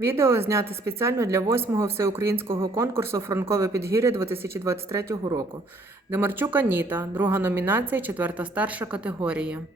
Відео знято спеціально для 8-го всеукраїнського конкурсу Франкове підгір'я 2023 року. Демарчук Аніта, друга номінація, четверта старша категорія.